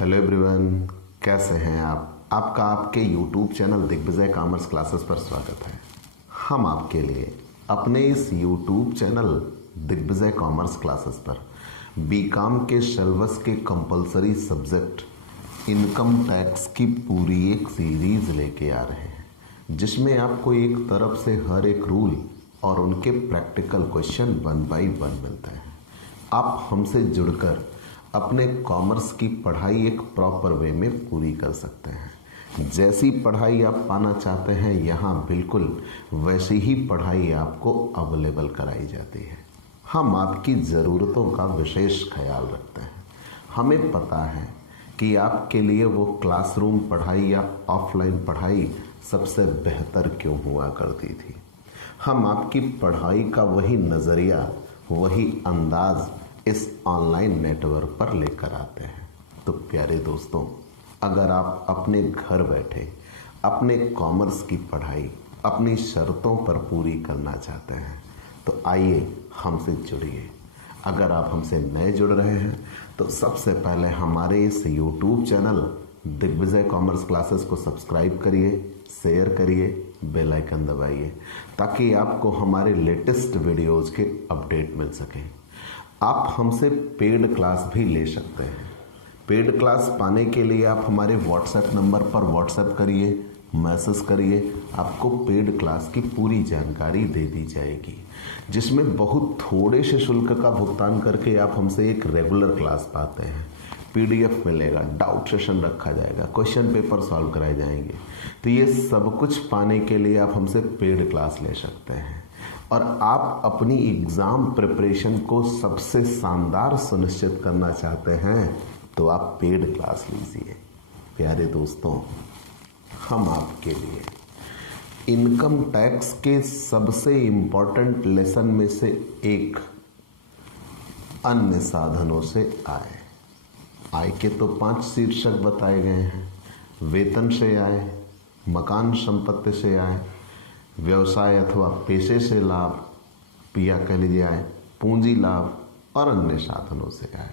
Hello everyone, कैसे हैं आप? आपका आपके YouTube channel Digvijay commerce classes पर स्वागत है। हम आपके लिए अपने इस YouTube channel Digvijay commerce classes पर बीकॉम के सिलेबस के कंपलसरी सब्जेक्ट इनकम टैक्स की पूरी एक सीरीज लेके आ रहे हैं, जिसमें आपको एक तरफ से हर एक रूल और उनके प्रैक्टिकल क्वेश्चन 1 बाय 1 मिलता है। आप हमसे जुड़कर अपने कॉमर्स की पढ़ाई एक प्रॉपर वे में पूरी कर सकते हैं। जैसी पढ़ाई आप पाना चाहते हैं, यहाँ बिल्कुल वैसी ही पढ़ाई आपको अवेलेबल कराई जाती है। हम आपकी ज़रूरतों का विशेष ख्याल रखते हैं। हमें पता है कि आपके लिए वो क्लासरूम पढ़ाई या ऑफलाइन पढ़ाई सबसे बेहतर क्यों हुआ करती थी। हम आपकी पढ़ाई का वही नज़रिया, वही अंदाज़ इस ऑनलाइन नेटवर्क पर लेकर आते हैं। तो प्यारे दोस्तों, अगर आप अपने घर बैठे अपने कॉमर्स की पढ़ाई अपनी शर्तों पर पूरी करना चाहते हैं तो आइए हमसे जुड़िए। अगर आप हमसे नए जुड़ रहे हैं तो सबसे पहले हमारे इस YouTube channel Digvijay commerce classes को सब्सक्राइब करिए, शेयर करिए, बेल आइकन दबाइए ताकि आपको हमारे लेटेस्ट वीडियोज़ के अपडेट मिल सकें। आप हमसे पेड क्लास भी ले सकते हैं। पेड क्लास पाने के लिए आप हमारे व्हाट्सएप नंबर पर व्हाट्सएप करिए, मैसेज करिए, आपको पेड क्लास की पूरी जानकारी दे दी जाएगी, जिसमें बहुत थोड़े से शुल्क का भुगतान करके आप हमसे एक रेगुलर क्लास पाते हैं। PDF मिलेगा, डाउट सेशन रखा जाएगा, क्वेश्चन पेपर सॉल्व कराए जाएंगे। तो ये सब कुछ पाने के लिए आप हमसे पेड क्लास ले सकते हैं और आप अपनी एग्ज़ाम प्रिपरेशन को सबसे शानदार सुनिश्चित करना चाहते हैं तो आप पेड क्लास लीजिए। प्यारे दोस्तों, हम आपके लिए इनकम टैक्स के सबसे इम्पोर्टेंट लेसन में से एक अन्य साधनों से आय के तो 5 शीर्षक बताए गए हैं। वेतन से आय, मकान संपत्ति से आय, व्यवसाय अथवा पेशे से लाभ या कह लीजिए आय, पूंजी लाभ और अन्य साधनों से आय।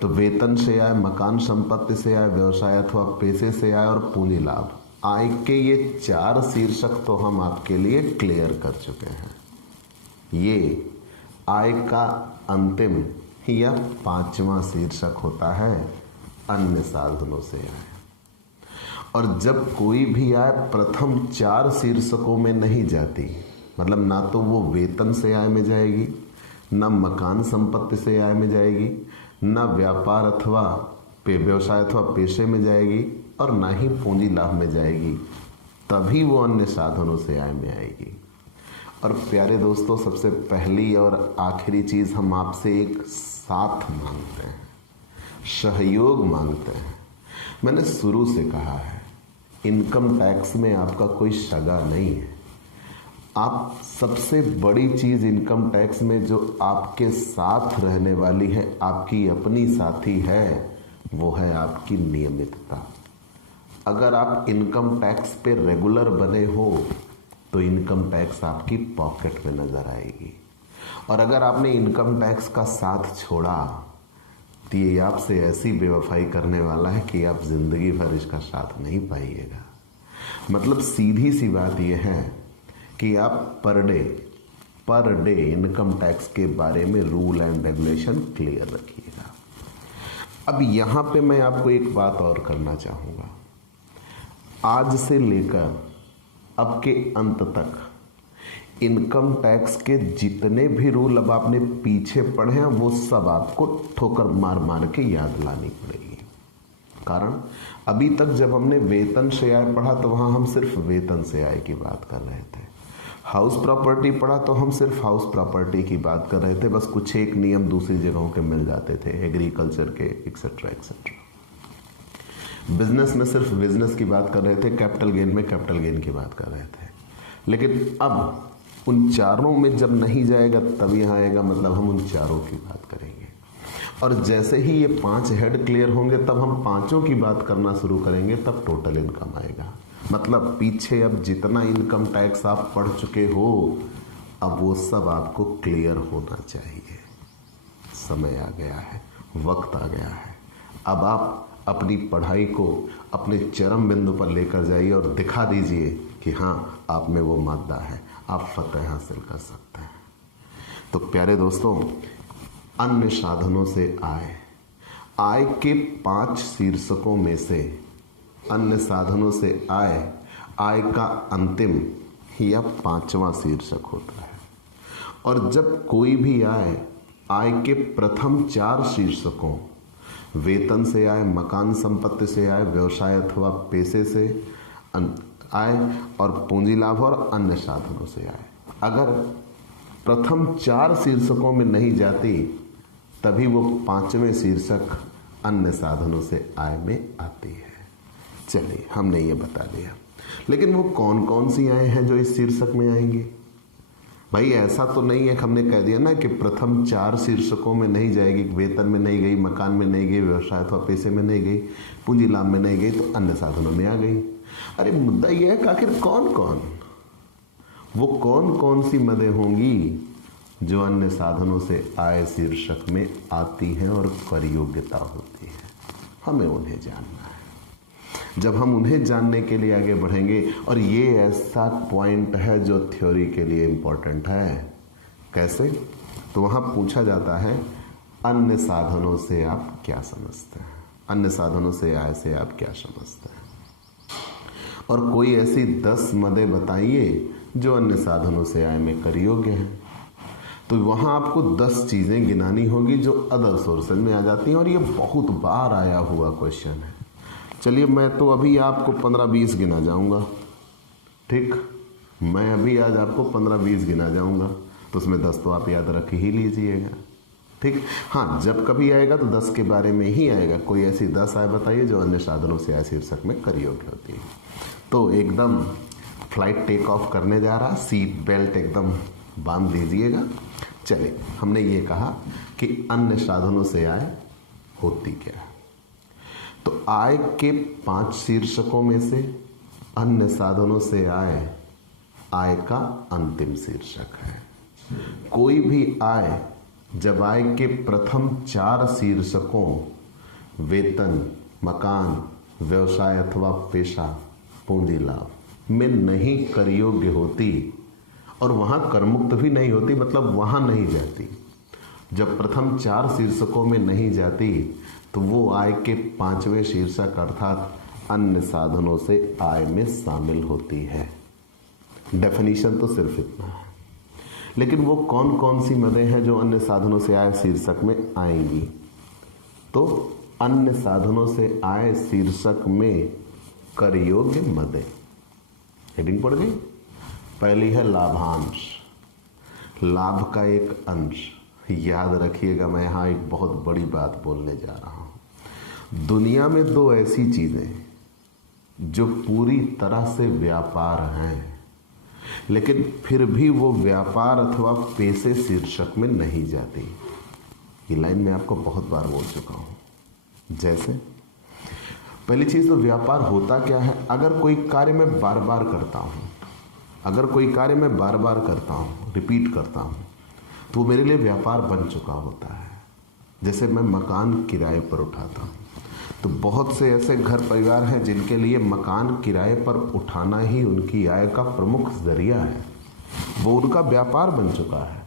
तो वेतन से आय, मकान संपत्ति से आय, व्यवसाय अथवा पेशे से आय और पूंजी लाभ, आय के ये 4 शीर्षक तो हम आपके लिए क्लियर कर चुके हैं। ये आय का अंतिम या 5वां शीर्षक होता है अन्य साधनों से आय। और जब कोई भी आय प्रथम 4 शीर्षकों में नहीं जाती, मतलब ना तो वो वेतन से आय में जाएगी, ना मकान संपत्ति से आय में जाएगी, ना व्यापार अथवा व्यवसाय अथवा पेशे में जाएगी और ना ही पूंजी लाभ में जाएगी, तभी वो अन्य साधनों से आय में आएगी। और प्यारे दोस्तों, सबसे पहली और आखिरी चीज़ हम आपसे एक साथ मांगते हैं, सहयोग मांगते हैं। मैंने शुरू से कहा है, इनकम टैक्स में आपका कोई सगा नहीं है। आप सबसे बड़ी चीज़ इनकम टैक्स में जो आपके साथ रहने वाली है, आपकी अपनी साथी है, वो है आपकी नियमितता। अगर आप इनकम टैक्स पे रेगुलर बने हो तो इनकम टैक्स आपकी पॉकेट में नज़र आएगी। और अगर आपने इनकम टैक्स का साथ छोड़ा तो ये आपसे ऐसी बेवफाई करने वाला है कि आप जिंदगी भर इसका साथ नहीं पाइएगा। मतलब सीधी सी बात यह है कि आप पर डे इनकम टैक्स के बारे में रूल एंड रेगुलेशन क्लियर रखिएगा। अब यहाँ पे मैं आपको एक बात और करना चाहूँगा। आज से लेकर अब के अंत तक इनकम टैक्स के जितने भी रूल अब आपने पीछे पढ़े हैं, वो सब आपको ठोकर मार मार के याद लानी पड़ेगी। कारण अभी तक जब हमने वेतन से आय पढ़ा तो वहाँ हम सिर्फ वेतन से आय की बात कर रहे थे। हाउस प्रॉपर्टी पढ़ा तो हम सिर्फ हाउस प्रॉपर्टी की बात कर रहे थे, बस कुछ एक नियम दूसरी जगहों के मिल जाते थे, एग्रीकल्चर के एक्सेट्रा एक्सेट्रा। बिजनेस में सिर्फ बिजनेस की बात कर रहे थे, कैपिटल गेन में कैपिटल गेन की बात कर रहे थे। लेकिन अब उन चारों में जब नहीं जाएगा तब यहाँ आएगा, मतलब हम उन चारों की बात करेंगे। और जैसे ही ये 5 हेड क्लियर होंगे तब हम पांचों की बात करना शुरू करेंगे, तब टोटल इनकम आएगा। मतलब पीछे अब जितना इनकम टैक्स आप पढ़ चुके हो, अब वो सब आपको क्लियर होना चाहिए। समय आ गया है, वक्त आ गया है। अब आप अपनी पढ़ाई को अपने चरम बिंदु पर लेकर जाइए और दिखा दीजिए कि हाँ, आप में वो मादा है, आप फतह हासिल कर सकते हैं। तो प्यारे दोस्तों, अन्य साधनों से आय, आय के 5 शीर्षकों में से अन्य साधनों से आय, आय का अंतिम या 5वां शीर्षक होता है। और जब कोई भी आय, आय के प्रथम 4 शीर्षकों, वेतन से आय, मकान संपत्ति से आय, व्यवसाय अथवा पेशे से आय और पूंजी लाभ और अन्य साधनों से आय, अगर प्रथम 4 शीर्षकों में नहीं जाती तभी वो 5वें शीर्षक अन्य साधनों से आय में आती है। चलिए, हमने ये बता दिया, लेकिन वो कौन कौन सी आय हैं जो इस शीर्षक में आएंगी? भाई ऐसा तो नहीं है कि हमने कह दिया ना कि प्रथम 4 शीर्षकों में नहीं जाएगी, वेतन में नहीं गई, मकान में नहीं गई, व्यवसाय अथवा पैसे में नहीं गई, पूंजी लाभ में नहीं गई, तो अन्य साधनों में आ गई। अरे मुद्दा यह है कि आखिर कौन कौन, वो कौन कौन सी मदें होंगी जो अन्य साधनों से आय शीर्षक में आती हैं और कर योग्यता होती है, हमें उन्हें जानना है। जब हम उन्हें जानने के लिए आगे बढ़ेंगे, और ये ऐसा पॉइंट है जो थ्योरी के लिए इम्पोर्टेंट है। कैसे? तो वहाँ पूछा जाता है अन्य साधनों से आप क्या समझते हैं, अन्य साधनों से आय से आप क्या समझते हैं, और कोई ऐसी 10 मदें बताइए जो अन्य साधनों से आय में कर योग्य हैं। तो वहाँ आपको 10 चीज़ें गिनानी होगी जो अदर सोर्सेज में आ जाती हैं, और ये बहुत बार आया हुआ क्वेश्चन है। चलिए, मैं तो अभी आपको 15-20 गिना जाऊंगा, ठीक? मैं अभी आज आपको 15-20 गिना जाऊंगा, तो उसमें 10 तो आप याद रख ही लीजिएगा, ठीक? हाँ, जब कभी आएगा तो 10 के बारे में ही आएगा। कोई ऐसी 10 आय बताइए जो अन्य साधनों से आय शीर्षक में कर योग्य होती है। तो एकदम फ्लाइट टेक ऑफ करने जा रहा, सीट बेल्ट एकदम बांध लीजिएगा। चलिए, हमने ये कहा कि अन्य साधनों से आय होती क्या है। तो आय के 5 शीर्षकों में से अन्य साधनों से आय, आय का अंतिम शीर्षक है। कोई भी आय जब आय के प्रथम 4 शीर्षकों, वेतन, मकान, व्यवसाय अथवा पेशा, पूंजी लाभ में नहीं कर योग्य होती और वहां करमुक्त भी नहीं होती, मतलब वहां नहीं जाती, जब प्रथम 4 शीर्षकों में नहीं जाती, तो वो आय के 5वें शीर्षक अर्थात अन्य साधनों से आय में शामिल होती है। डेफिनेशन तो सिर्फ इतना है, लेकिन वो कौन कौन सी मदें हैं जो अन्य साधनों से आय शीर्षक में आएंगी? तो अन्य साधनों से आय शीर्षक में कर योग्य मदें, हेडिंग पड़ गई। पहली है लाभांश, लाभ का एक अंश। याद रखिएगा, मैं यहाँ एक बहुत बड़ी बात बोलने जा रहा हूँ। दुनिया में 2 ऐसी चीजें जो पूरी तरह से व्यापार हैं, लेकिन फिर भी वो व्यापार अथवा पेशे शीर्षक में नहीं जाती। ये लाइन मैं आपको बहुत बार बोल चुका हूँ। जैसे पहली चीज, तो व्यापार होता क्या है? अगर कोई कार्य मैं बार बार करता हूँ, अगर कोई कार्य मैं बार बार करता हूँ, रिपीट करता हूँ, तो वो मेरे लिए व्यापार बन चुका होता है। जैसे मैं मकान किराए पर उठाता हूँ, तो बहुत से ऐसे घर परिवार हैं जिनके लिए मकान किराए पर उठाना ही उनकी आय का प्रमुख जरिया है, वो उनका व्यापार बन चुका है,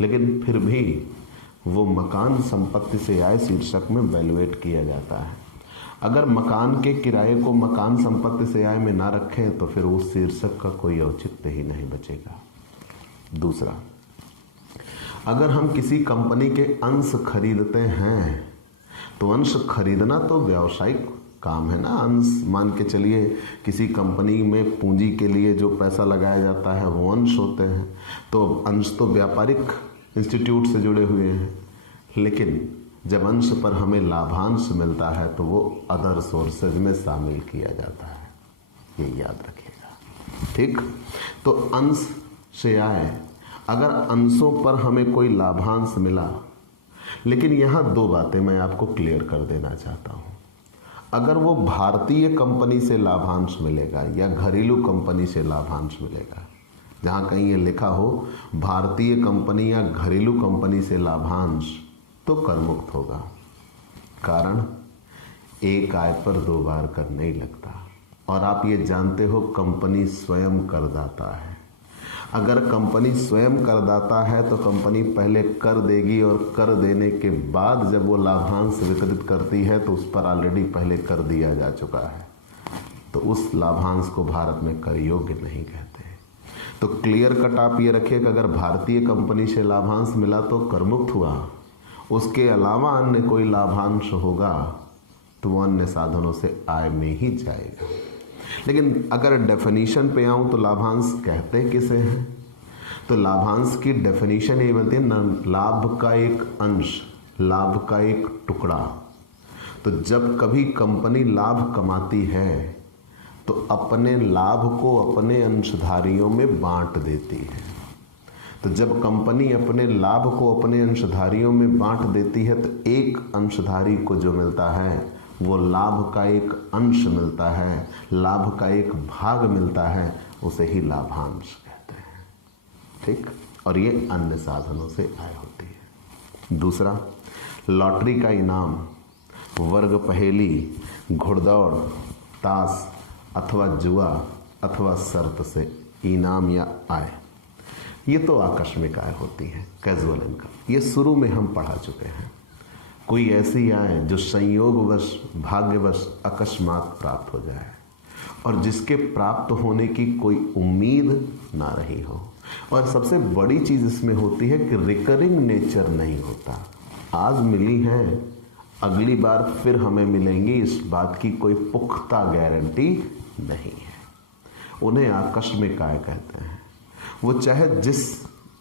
लेकिन फिर भी वो मकान संपत्ति से आय शीर्षक में वैल्यूएट किया जाता है। अगर मकान के किराए को मकान संपत्ति से आय में ना रखें तो फिर उस शीर्षक का कोई औचित्य ही नहीं बचेगा। दूसरा, अगर हम किसी कंपनी के अंश खरीदते हैं, तो अंश खरीदना तो व्यावसायिक काम है ना। अंश मान के चलिए, किसी कंपनी में पूंजी के लिए जो पैसा लगाया जाता है वो अंश होते हैं, तो अंश तो व्यापारिक इंस्टीट्यूट से जुड़े हुए हैं। लेकिन जब अंश पर हमें लाभांश मिलता है तो वो अदर सोर्सेज में शामिल किया जाता है, ये याद रखिएगा, ठीक? तो अंश से आय, अगर अंशों पर हमें कोई लाभांश मिला, लेकिन यहाँ 2 बातें मैं आपको क्लियर कर देना चाहता हूँ। अगर वो भारतीय कंपनी से लाभांश मिलेगा या घरेलू कंपनी से लाभांश मिलेगा, जहाँ कहीं ये लिखा हो भारतीय कंपनी या घरेलू कंपनी से लाभांश, तो कर मुक्त होगा। कारण एक आय पर 2 बार कर नहीं लगता। और आप ये जानते हो कंपनी स्वयं करदाता है। अगर कंपनी स्वयं करदाता है तो कंपनी पहले कर देगी और कर देने के बाद जब वो लाभांश वितरित करती है तो उस पर ऑलरेडी पहले कर दिया जा चुका है, तो उस लाभांश को भारत में कर योग्य नहीं कहते। तो क्लियर कट आप ये रखिए कि अगर भारतीय कंपनी से लाभांश मिला तो करमुक्त हुआ, उसके अलावा अन्य कोई लाभांश होगा तो वो अन्य साधनों से आय में ही जाएगा। लेकिन अगर डेफिनेशन पे आऊं तो लाभांश कहते किसे हैं? तो लाभांश की डेफिनेशन ये बनती है लाभ का एक अंश, लाभ का एक टुकड़ा। तो जब कभी कंपनी लाभ कमाती है तो अपने लाभ को अपने अंशधारियों में बांट देती है। तो जब कंपनी अपने लाभ को अपने अंशधारियों में बांट देती है तो एक अंशधारी को जो मिलता है वो लाभ का एक अंश मिलता है, लाभ का एक भाग मिलता है, उसे ही लाभांश कहते हैं। ठीक, और ये अन्य साधनों से आय होती है। दूसरा, लॉटरी का इनाम, वर्ग पहेली, घुड़दौड़, ताश अथवा जुआ अथवा शर्त से इनाम या आय, ये तो आकस्मिक आय होती है, कैजुअल इनकम। ये शुरू में हम पढ़ा चुके हैं। कोई ऐसी आय जो संयोगवश, भाग्यवश, अकस्मात प्राप्त हो जाए और जिसके प्राप्त होने की कोई उम्मीद ना रही हो। और सबसे बड़ी चीज इसमें होती है कि रिकरिंग नेचर नहीं होता। आज मिली है, अगली बार फिर हमें मिलेंगी, इस बात की कोई पुख्ता गारंटी नहीं है। उन्हें आकस्मिक आय कहते हैं। वो चाहे जिस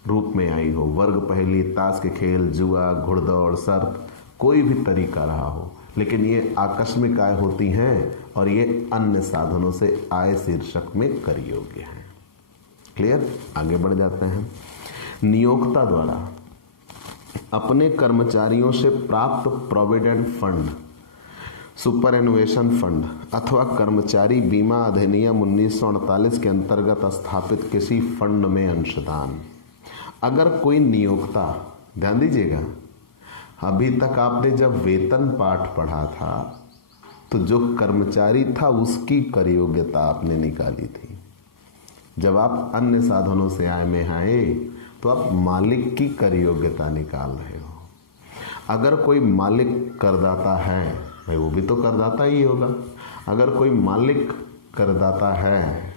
रूप में आई हो, वर्ग पहेली, ताश के खेल, जुआ, घुड़दौड़, शर्त, कोई भी तरीका रहा हो, लेकिन ये आकस्मिक आय होती हैं और ये अन्य साधनों से आय शीर्षक में कर योग्य है। क्लियर? आगे बढ़ जाते हैं। नियोक्ता द्वारा अपने कर्मचारियों से प्राप्त प्रोविडेंट फंड, सुपरएनुएशन फंड अथवा कर्मचारी बीमा अधिनियम 1948 के अंतर्गत स्थापित किसी फंड में अंशदान। अगर कोई नियोक्ता, ध्यान दीजिएगा, अभी तक आपने जब वेतन पाठ पढ़ा था तो जो कर्मचारी था उसकी कर योग्यता आपने निकाली थी। जब आप अन्य साधनों से आय में आए तो आप मालिक की कर योग्यता निकाल रहे हो। अगर कोई मालिक करदाता है, भाई वो भी तो करदाता ही होगा। अगर कोई मालिक करदाता है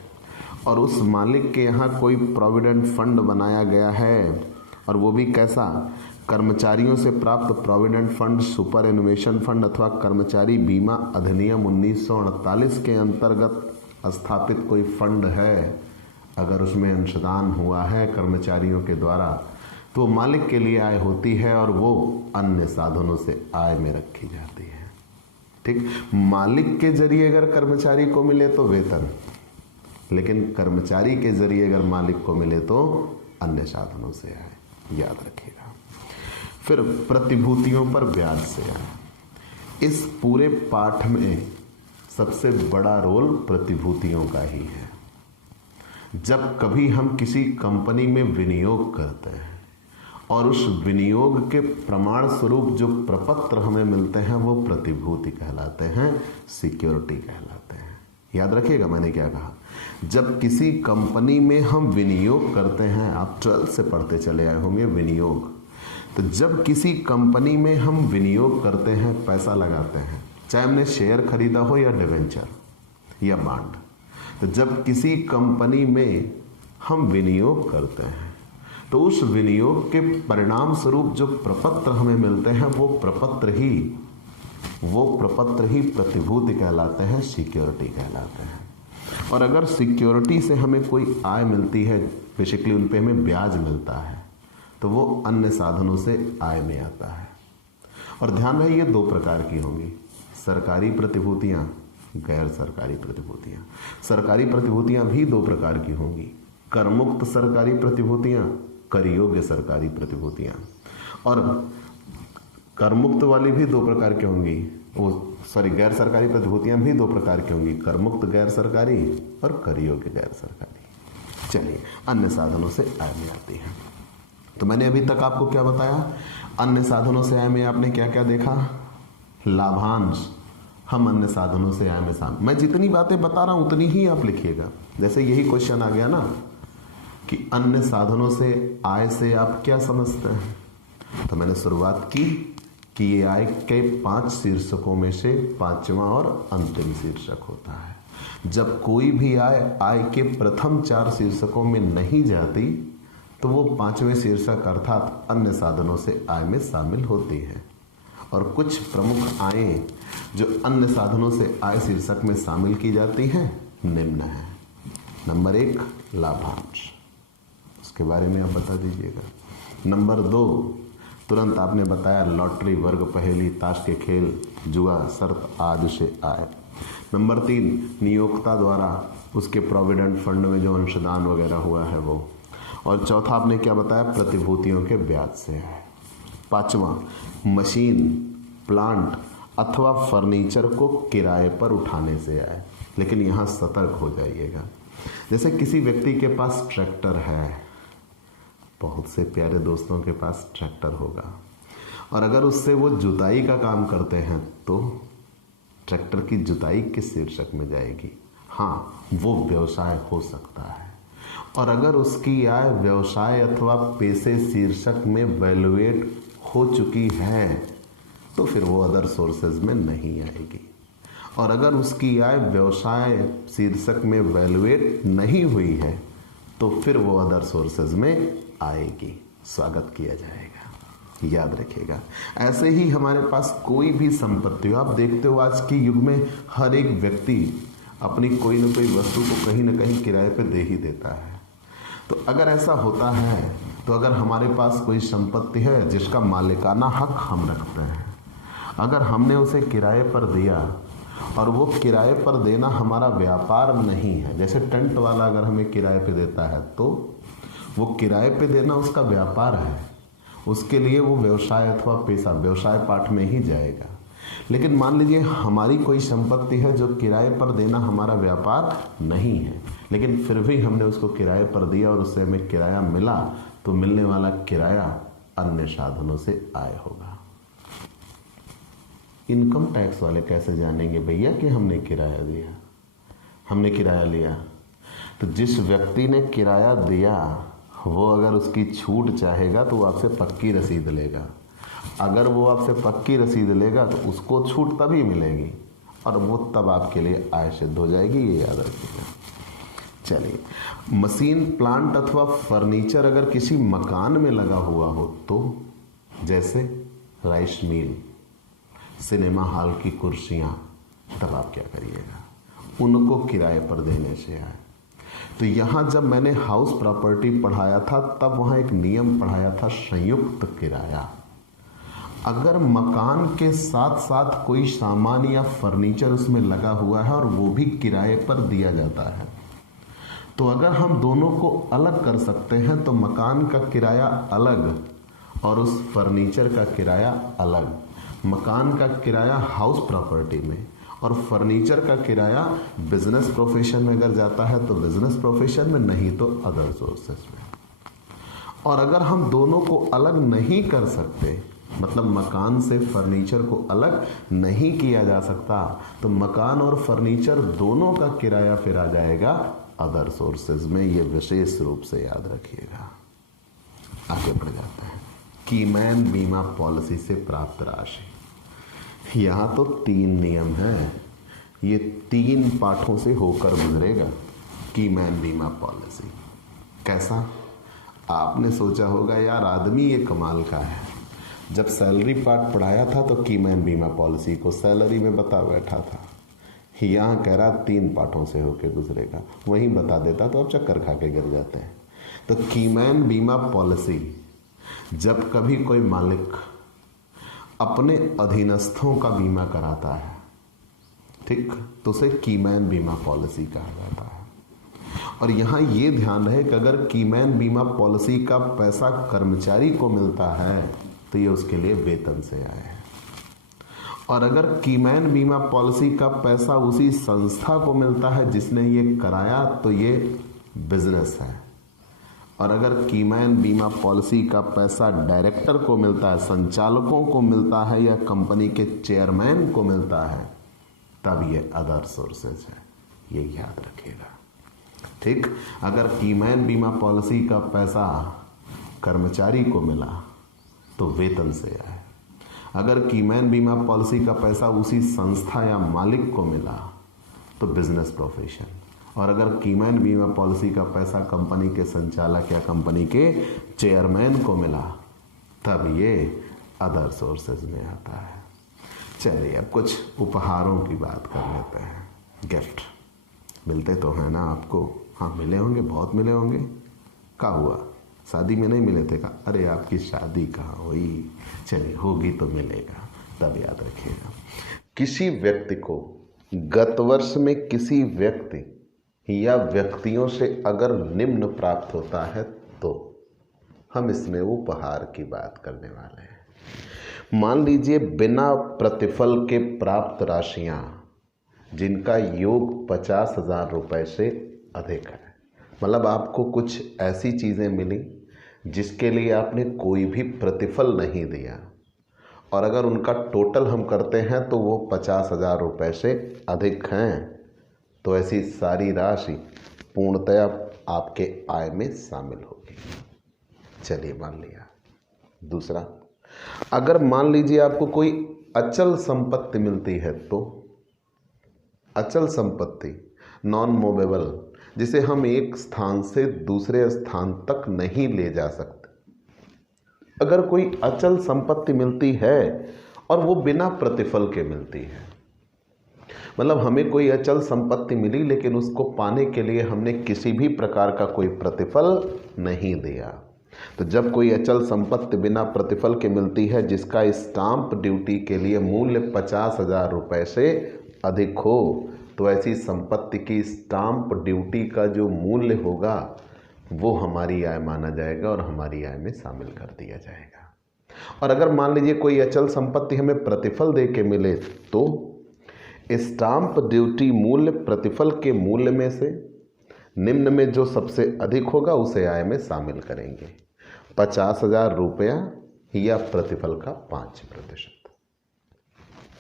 और उस मालिक के यहाँ कोई प्रोविडेंट फंड बनाया गया है, और वो भी कैसा? कर्मचारियों से प्राप्त प्रोविडेंट फंड, सुपर एनुमेशन फंड अथवा कर्मचारी बीमा अधिनियम 1948 के अंतर्गत स्थापित कोई फंड है, अगर उसमें अंशदान हुआ है कर्मचारियों के द्वारा तो मालिक के लिए आय होती है और वो अन्य साधनों से आय में रखी जाती है। ठीक, मालिक के जरिए अगर कर्मचारी को मिले तो वेतन, लेकिन कर्मचारी के जरिए अगर मालिक को मिले तो अन्य साधनों से आय, याद रखिएगा। फिर प्रतिभूतियों पर ब्याज से आय। इस पूरे पाठ में सबसे बड़ा रोल प्रतिभूतियों का ही है। जब कभी हम किसी कंपनी में विनियोग करते हैं और उस विनियोग के प्रमाण स्वरूप जो प्रपत्र हमें मिलते हैं वो प्रतिभूति कहलाते हैं, सिक्योरिटी कहलाते हैं। याद रखिएगा मैंने क्या कहा। जब किसी कंपनी में हम विनियोग करते हैं, आप 12th से पढ़ते चले आए होंगे विनियोग, तो जब किसी कंपनी में हम विनियोग करते हैं, पैसा लगाते हैं, चाहे हमने शेयर खरीदा हो या डिवेंचर या बॉन्ड, तो जब किसी कंपनी में हम विनियोग करते हैं तो उस विनियोग के परिणाम स्वरूप जो प्रपत्र हमें मिलते हैं वो प्रपत्र ही प्रतिभूति कहलाते हैं, सिक्योरिटी कहलाते हैं। और अगर सिक्योरिटी से हमें कोई आय मिलती है, बेसिकली उन पे हमें ब्याज मिलता है, तो वो अन्य साधनों से आय में आता है। और ध्यान रहे ये 2 प्रकार की होंगी, सरकारी प्रतिभूतियां, गैर सरकारी प्रतिभूतियां। सरकारी प्रतिभूतियां भी 2 प्रकार की होंगी, करमुक्त सरकारी प्रतिभूतियां, कर योग्य सरकारी प्रतिभूतियां। और करमुक्त वाली भी 2 प्रकार की होंगी, गैर सरकारी प्रतिभूतियां भी 2 प्रकार की होंगी, करमुक्त गैर सरकारी और कर योग्य गैर सरकारी। चलिए, अन्य साधनों से आय में आती है। तो मैंने अभी तक आपको क्या बताया? अन्य साधनों से आय में आपने क्या क्या देखा? लाभांश, हम अन्य साधनों से आय में शामिल। मैं जितनी बातें बता रहा हूं उतनी ही आप लिखिएगा। जैसे यही क्वेश्चन आ गया ना कि अन्य साधनों से आय से आप क्या समझते हैं, तो मैंने शुरुआत की कि ये आय के 5 शीर्षकों में से 5वां और अंतिम शीर्षक होता है। जब कोई भी आय के प्रथम 4 शीर्षकों में नहीं जाती तो वो 5वें शीर्षक अर्थात अन्य साधनों से आय में शामिल होती है। और कुछ प्रमुख आयें जो अन्य साधनों से आय शीर्षक में शामिल की जाती हैं निम्न है। नंबर 1 लाभांश, उसके बारे में आप बता दीजिएगा। नंबर 2 तुरंत आपने बताया लॉटरी, वर्ग पहेली, ताश के खेल, जुआ, शर्त आदि से आय। नंबर 3 नियोक्ता द्वारा उसके प्रोविडेंट फंड में जो अंशदान वगैरह हुआ है वो। और चौथा आपने क्या बताया, प्रतिभूतियों के ब्याज से आय। 5वां मशीन, प्लांट अथवा फर्नीचर को किराए पर उठाने से आए। लेकिन यहाँ सतर्क हो जाइएगा। जैसे किसी व्यक्ति के पास ट्रैक्टर है, बहुत से प्यारे दोस्तों के पास ट्रैक्टर होगा, और अगर उससे वो जुताई का काम करते हैं तो ट्रैक्टर की जुताई किस शीर्षक में जाएगी? हाँ, वो व्यवसाय हो सकता है। और अगर उसकी आय व्यवसाय अथवा पेशे शीर्षक में वैल्यूएट हो चुकी है तो फिर वो अदर सोर्सेज में नहीं आएगी। और अगर उसकी आय व्यवसाय शीर्षक में वैल्यूएट नहीं हुई है तो फिर वो अदर सोर्सेज में आएगी, स्वागत किया जाएगा। याद रखिएगा। ऐसे ही हमारे पास कोई भी संपत्ति हो, आप देखते हो आज के युग में हर एक व्यक्ति अपनी कोई न कोई वस्तु को कहीं न कहीं किराए पे दे ही देता है। तो अगर ऐसा होता है तो अगर हमारे पास कोई संपत्ति है जिसका मालिकाना हक हम रखते हैं, अगर हमने उसे किराए पर दिया और वो किराए पर देना हमारा व्यापार नहीं है, जैसे टेंट वाला अगर हमें किराए पे देता है तो वो किराए पे देना उसका व्यापार है, उसके लिए वो व्यवसाय अथवा पेशा व्यवसाय पाठ में ही जाएगा। लेकिन मान लीजिए हमारी कोई संपत्ति है जो किराए पर देना हमारा व्यापार नहीं है, लेकिन फिर भी हमने उसको किराए पर दिया और उससे हमें किराया मिला, तो मिलने वाला किराया अन्य साधनों से आय होगा। इनकम टैक्स वाले कैसे जानेंगे भैया कि हमने किराया दिया, हमने किराया लिया? तो जिस व्यक्ति ने किराया दिया वो अगर उसकी छूट चाहेगा तो वो आपसे पक्की रसीद लेगा। अगर वो आपसे पक्की रसीद लेगा तो उसको छूट तभी मिलेगी और वो तब आपके लिए आय सिद्ध हो जाएगी, ये याद रखिएगा। चलिए, मशीन, प्लांट अथवा फर्नीचर अगर किसी मकान में लगा हुआ हो तो, जैसे राइस मिल, सिनेमा हॉल की कुर्सियां, तब आप क्या करिएगा? उनको किराए पर देने से आए। तो यहाँ जब मैंने हाउस प्रॉपर्टी पढ़ाया था तब वहाँ एक नियम पढ़ाया था, संयुक्त किराया। अगर मकान के साथ साथ कोई सामान या फर्नीचर उसमें लगा हुआ है और वो भी किराए पर दिया जाता है, तो अगर हम दोनों को अलग कर सकते हैं तो मकान का किराया अलग और उस फर्नीचर का किराया अलग। मकान का किराया हाउस प्रॉपर्टी में और फर्नीचर का किराया बिजनेस प्रोफेशन में अगर जाता है तो बिजनेस प्रोफेशन में, नहीं तो अदर सोर्सेस में। और अगर हम दोनों को अलग नहीं कर सकते, मतलब मकान से फर्नीचर को अलग नहीं किया जा सकता, तो मकान और फर्नीचर दोनों का किराया फिर आ जाएगा अदर सोर्सेज में। ये विशेष रूप से याद रखिएगा। आगे बढ़ जाते हैं। कीमैन बीमा पॉलिसी से प्राप्त राशि। यहाँ तो 3 नियम हैं, ये 3 पाठों से होकर गुजरेगा। कीमैन बीमा पॉलिसी कैसा? आपने सोचा होगा यार आदमी ये कमाल का है। जब सैलरी पार्ट पढ़ाया था तो कीमैन बीमा पॉलिसी को सैलरी में बता बैठा था, यहाँ कह रहा 3 पाठों से होकर गुजरेगा। वहीं बता देता तो अब चक्कर खा के गिर जाते हैं। तो कीमैन बीमा पॉलिसी, जब कभी कोई मालिक अपने अधीनस्थों का बीमा कराता है, ठीक, तो उसे कीमैन बीमा पॉलिसी कहा जाता है। और यहाँ ये ध्यान रहे कि अगर कीमैन बीमा पॉलिसी का पैसा कर्मचारी को मिलता है तो ये उसके लिए वेतन से आया है, और अगर कीमैन बीमा पॉलिसी का पैसा उसी संस्था को मिलता है जिसने ये कराया तो ये बिजनेस है, और अगर कीमैन बीमा पॉलिसी का पैसा डायरेक्टर को मिलता है, संचालकों को मिलता है या कंपनी के चेयरमैन को मिलता है तब ये अदर सोर्सेज है, ये याद रखिएगा। ठीक, अगर कीमैन बीमा पॉलिसी का पैसा कर्मचारी को मिला तो वेतन से आए, अगर कीमैन बीमा पॉलिसी का पैसा उसी संस्था या मालिक को मिला तो बिजनेस प्रोफेशन, और अगर कीमैन बीमा पॉलिसी का पैसा कंपनी के संचालक या कंपनी के चेयरमैन को मिला तब ये अदर सोर्सेज में आता है। चलिए अब कुछ उपहारों की बात कर लेते हैं। गिफ्ट मिलते तो हैं ना आपको? हाँ मिले होंगे, बहुत मिले होंगे। क्या हुआ, शादी में नहीं मिले थे का? अरे आपकी शादी कहाँ हुई? चलिए होगी तो मिलेगा, तब याद रखिएगा। किसी व्यक्ति को गत वर्ष में किसी व्यक्ति या व्यक्तियों से अगर निम्न प्राप्त होता है तो हम इसमें उपहार की बात करने वाले हैं। मान लीजिए बिना प्रतिफल के प्राप्त राशियां जिनका योग 50,000 रुपये से अधिक है, मतलब आपको कुछ ऐसी चीज़ें मिली जिसके लिए आपने कोई भी प्रतिफल नहीं दिया, और अगर उनका टोटल हम करते हैं तो वो 50,000 रुपये से अधिक हैं, तो ऐसी सारी राशि पूर्णतया आपके आय में शामिल होगी। चलिए मान लिया। दूसरा, अगर मान लीजिए आपको कोई अचल संपत्ति मिलती है तो अचल संपत्ति नॉन मूवेबल, जिसे हम एक स्थान से दूसरे स्थान तक नहीं ले जा सकते, अगर कोई अचल संपत्ति मिलती है और वो बिना प्रतिफल के मिलती है, मतलब हमें कोई अचल संपत्ति मिली लेकिन उसको पाने के लिए हमने किसी भी प्रकार का कोई प्रतिफल नहीं दिया, तो जब कोई अचल संपत्ति बिना प्रतिफल के मिलती है जिसका स्टाम्प ड्यूटी के लिए मूल्य 50,000 रुपये से अधिक हो, तो ऐसी संपत्ति की स्टाम्प ड्यूटी का जो मूल्य होगा वो हमारी आय माना जाएगा और हमारी आय में शामिल कर दिया जाएगा। और अगर मान लीजिए कोई अचल संपत्ति हमें प्रतिफल दे के मिले तो स्टाम्प ड्यूटी मूल्य प्रतिफल के मूल्य में से निम्न में जो सबसे अधिक होगा उसे आय में शामिल करेंगे, 50,000 रुपया या प्रतिफल का 5%।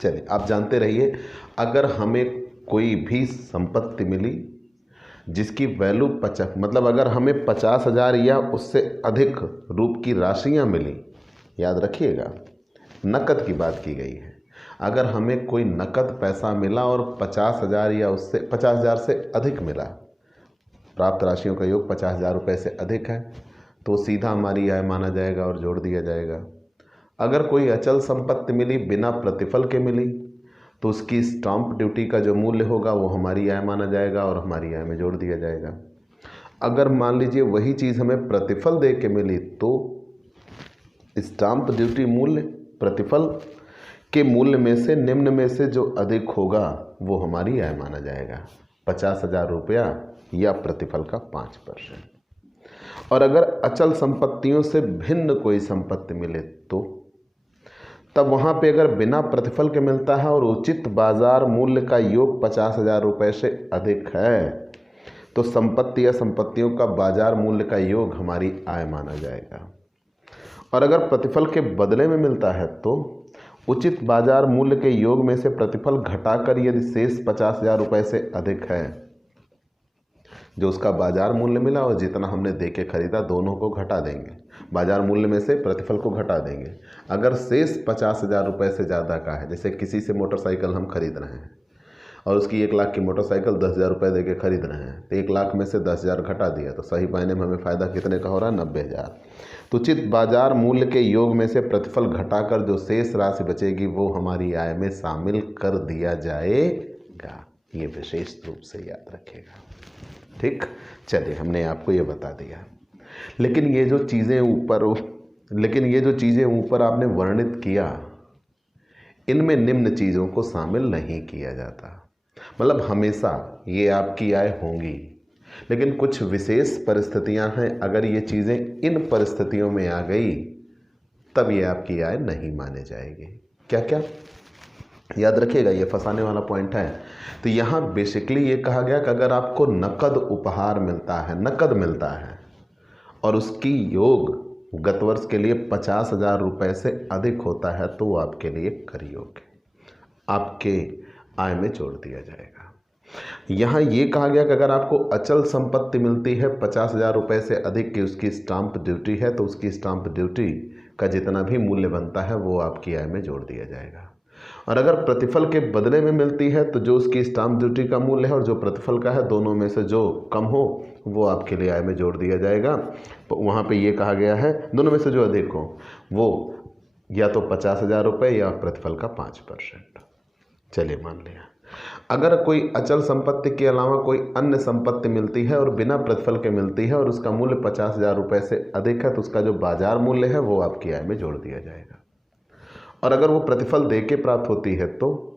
चलिए आप जानते रहिए, अगर हमें कोई भी संपत्ति मिली जिसकी वैल्यू 50, मतलब अगर हमें 50,000 या उससे अधिक रूप की राशियां मिली, याद रखिएगा नकद की बात की गई है, अगर हमें कोई नकद पैसा मिला और 50,000 या उससे 50,000 से अधिक मिला, प्राप्त राशियों का योग 50,000 रुपये से अधिक है, तो सीधा हमारी आय माना जाएगा और जोड़ दिया जाएगा। अगर कोई अचल संपत्ति मिली बिना प्रतिफल के मिली तो उसकी स्टाम्प ड्यूटी का जो मूल्य होगा वो हमारी आय माना जाएगा और हमारी आय में जोड़ दिया जाएगा। अगर मान लीजिए वही चीज़ हमें प्रतिफल दे के मिली तो स्टाम्प ड्यूटी मूल्य प्रतिफल के मूल्य में से निम्न में से जो अधिक होगा वो हमारी आय माना जाएगा, 50,000 रुपया या प्रतिफल का 5%। और अगर अचल संपत्तियों से भिन्न कोई संपत्ति मिले तो तब वहाँ पे अगर बिना प्रतिफल के मिलता है और उचित बाजार मूल्य का योग 50,000 रुपये से अधिक है तो संपत्ति या संपत्तियों का बाजार मूल्य का योग हमारी आय माना जाएगा। और अगर प्रतिफल के बदले में मिलता है तो उचित बाजार मूल्य के योग में से प्रतिफल घटाकर यदि शेष 50,000 रुपये से अधिक है, जो उसका बाजार मूल्य मिला और जितना हमने दे के खरीदा दोनों को घटा देंगे, बाजार मूल्य में से प्रतिफल को घटा देंगे। अगर शेष 50,000 रुपये से ज़्यादा का है, जैसे किसी से मोटरसाइकिल हम खरीद रहे हैं और उसकी 1 लाख की मोटरसाइकिल 10,000 रुपये दे के खरीद रहे हैं, तो 1 लाख में से 10,000 घटा दिया तो सही मायने में हमें फ़ायदा कितने का हो रहा है? 90,000। तो उचित बाजार मूल्य के योग में से प्रतिफल घटाकर जो शेष राशि बचेगी वो हमारी आय में शामिल कर दिया जाएगा। ये विशेष रूप से याद रखेगा। ठीक, चलिए हमने आपको ये बता दिया। लेकिन ये जो चीज़ें ऊपर आपने वर्णित किया, इनमें निम्न चीज़ों को शामिल नहीं किया जाता। मतलब हमेशा ये आपकी आय होंगी, लेकिन कुछ विशेष परिस्थितियां हैं, अगर ये चीज़ें इन परिस्थितियों में आ गई तब ये आपकी आय नहीं माने जाएगी। क्या क्या याद रखिएगा, ये फंसाने वाला पॉइंट है। तो यहाँ बेसिकली ये कहा गया कि अगर आपको नकद उपहार मिलता है, नकद मिलता है और उसकी योग गत वर्ष के लिए 50,000 रुपये से अधिक होता है तो वो आपके लिए कर योग है। आपके आय में जोड़ दिया जाएगा। यहाँ ये कहा गया कि अगर आपको अचल संपत्ति मिलती है 50,000 रुपये से अधिक की उसकी स्टाम्प ड्यूटी है, तो उसकी स्टाम्प ड्यूटी का जितना भी मूल्य बनता है वो आपकी आय में जोड़ दिया जाएगा। और अगर प्रतिफल के बदले में मिलती है तो जो उसकी स्टाम्प ड्यूटी का मूल्य है और जो प्रतिफल का है, दोनों में से जो कम हो वो आपके लिए आय में जोड़ दिया जाएगा। तो वहाँ पे ये कहा गया है दोनों में से जो अधिक हो वो या तो 50,000 रुपये या प्रतिफल का 5%। चलिए मान लिया। अगर कोई अचल संपत्ति के अलावा कोई अन्य संपत्ति मिलती है और बिना प्रतिफल के मिलती है और उसका मूल्य 50,000 रुपये से अधिक है, तो उसका जो बाजार मूल्य है वो आपकी आय में जोड़ दिया जाएगा। और अगर वो प्रतिफल दे के प्राप्त होती है तो